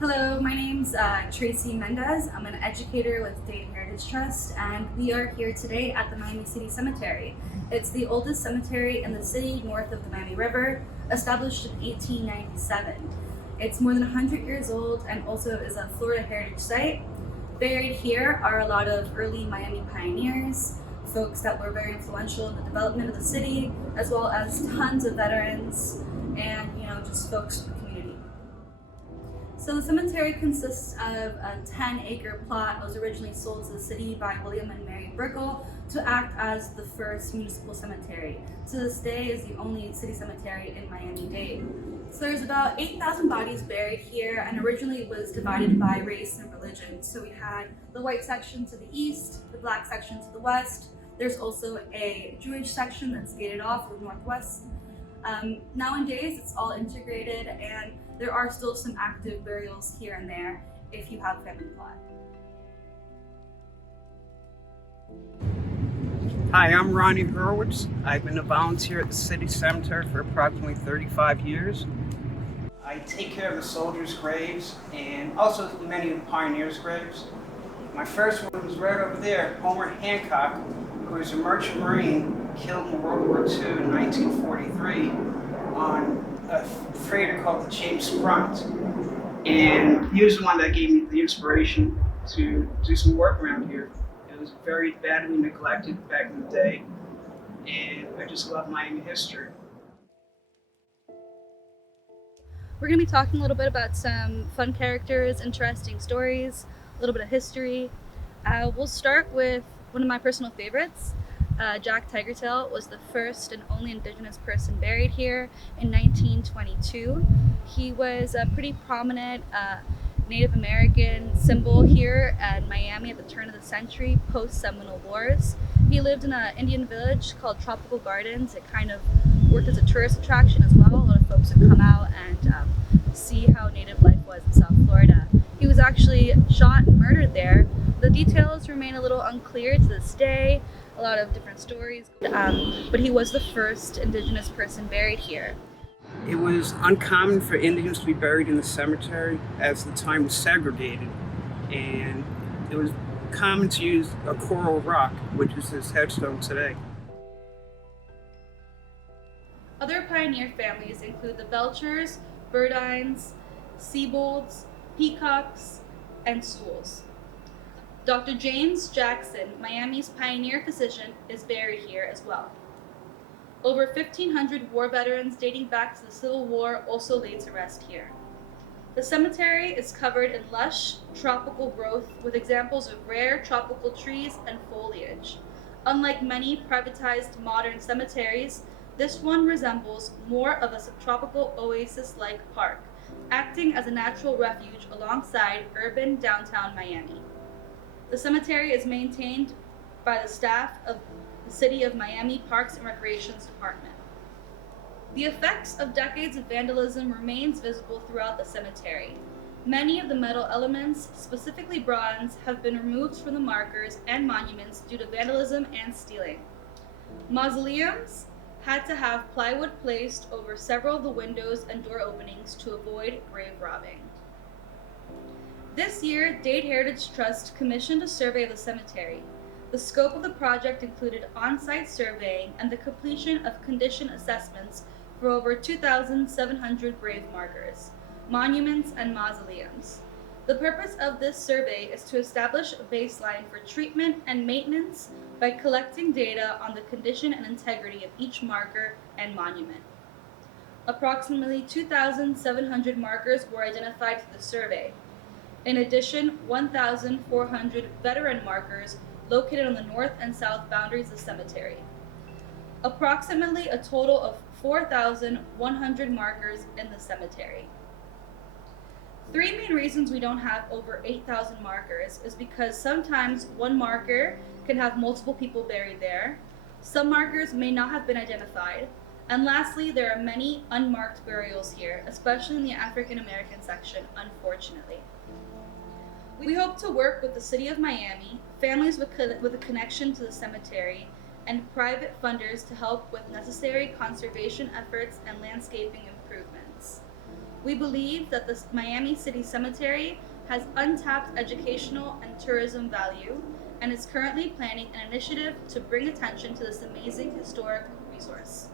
Hello, my name's Tracy Mendez. I'm an educator with Dade Heritage Trust, and we are here today at the Miami City Cemetery. It's the oldest cemetery in the city north of the Miami River, established in 1897. It's more than 100 years old and also is a Florida Heritage Site. Buried here are a lot of early Miami pioneers, folks that were very influential in the development of the city, as well as tons of veterans and just folks from the community. So the cemetery consists of a 10-acre plot that was originally sold to the city by William and Mary Brickell to act as the first municipal cemetery. To this day is the only city cemetery in Miami-Dade. So there's about 8,000 bodies buried here, and originally it was divided by race and religion. So we had the white section to the east, the black section to the west. There's also a Jewish section that's gated off to the northwest. Nowadays it's all integrated, and there are still some active burials here and there if you have a family plot. Hi, I'm Ronnie Hurwitz. I've been a volunteer at the City Cemetery for approximately 35 years. I take care of the soldiers' graves and also many of the pioneers' graves. My first one was right over there, Homer Hancock, who was a merchant marine killed in World War II in 1943 on a freighter called the James Brunt. And he was the one that gave me the inspiration to do some work around here. It was very badly neglected back in the day, and I just love Miami history. We're going to be talking a little bit about some fun characters, interesting stories, a little bit of history. We'll start with one of my personal favorites. Jack Tigertail was the first and only indigenous person buried here in 1922. He was a pretty prominent Native American symbol here at Miami at the turn of the century, post-Seminole Wars. He lived in an Indian village called Tropical Gardens. It kind of worked as a tourist attraction as well. A lot of folks would come out and see how Native life was in South Florida. He was actually shot and murdered there. The details remain a little unclear to this day. A lot of different stories, but he was the first indigenous person buried here. It was uncommon for Indians to be buried in the cemetery as the time was segregated, and it was common to use a coral rock, which is his headstone today. Other pioneer families include the Belchers, Burdines, Seabolds, Peacocks, and Stools. Dr. James Jackson, Miami's pioneer physician, is buried here as well. Over 1,500 war veterans dating back to the Civil War also laid to rest here. The cemetery is covered in lush, tropical growth with examples of rare tropical trees and foliage. Unlike many privatized modern cemeteries, this one resembles more of a subtropical oasis-like park, acting as a natural refuge alongside urban downtown Miami. The cemetery is maintained by the staff of the City of Miami Parks and Recreations Department. The effects of decades of vandalism remains visible throughout the cemetery. Many of the metal elements, specifically bronze, have been removed from the markers and monuments due to vandalism and stealing. Mausoleums had to have plywood placed over several of the windows and door openings to avoid grave robbing. This year, Dade Heritage Trust commissioned a survey of the cemetery. The scope of the project included on-site surveying and the completion of condition assessments for over 2,700 grave markers, monuments, and mausoleums. The purpose of this survey is to establish a baseline for treatment and maintenance by collecting data on the condition and integrity of each marker and monument. Approximately 2,700 markers were identified through the survey. In addition, 1,400 veteran markers located on the north and south boundaries of the cemetery. Approximately a total of 4,100 markers in the cemetery. Three main reasons we don't have over 8,000 markers is because sometimes one marker can have multiple people buried there, some markers may not have been identified, and lastly, there are many unmarked burials here, especially in the African American section, unfortunately. We hope to work with the City of Miami, families with a connection to the cemetery, and private funders to help with necessary conservation efforts and landscaping improvements. We believe that the Miami City Cemetery has untapped educational and tourism value and is currently planning an initiative to bring attention to this amazing historic resource.